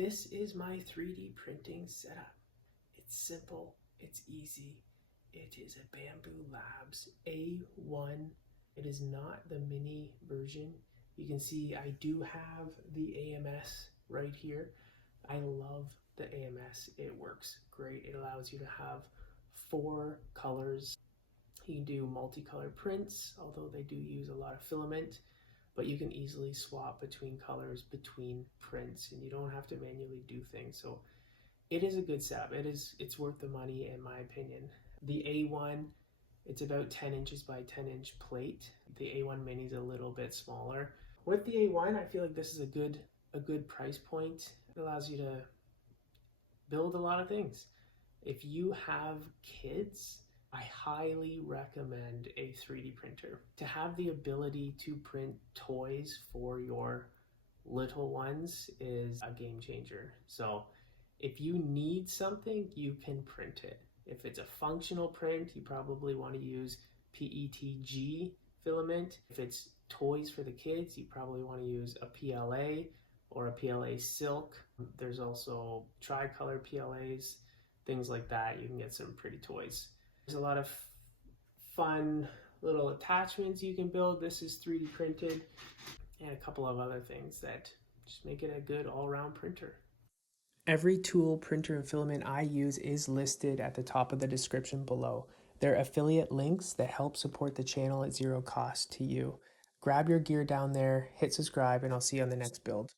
This is my 3D printing setup. It's simple, it's easy. It is a Bambu Labs A1. It is not the mini version. You can see I do have the AMS right here. I love the AMS. It works great. It allows you to have 4 colors. You can do multicolored prints, although they do use a lot of filament, but you can easily swap between colors between prints and you don't have to manually do things. So it is a good setup. It's worth the money in my opinion. The A1, it's about 10 inches by 10 inch plate. The A1 mini is a little bit smaller. With the A1, I feel like this is a good price point. It allows you to build a lot of things. If you have kids, I highly recommend a 3D printer. To have the ability to print toys for your little ones is a game changer. So if you need something, you can print it. If it's a functional print, you probably want to use PETG filament. If it's toys for the kids, you probably want to use a PLA or a PLA silk. There's also tricolor PLAs, things like that. You can get some pretty toys. There's a lot of fun little attachments you can build. This is 3D printed, and a couple of other things that just make it a good all-around printer. Every tool, printer, and filament I use is listed at the top of the description below. They're affiliate links that help support the channel at zero cost to you. Grab your gear down there, hit subscribe, and I'll see you on the next build.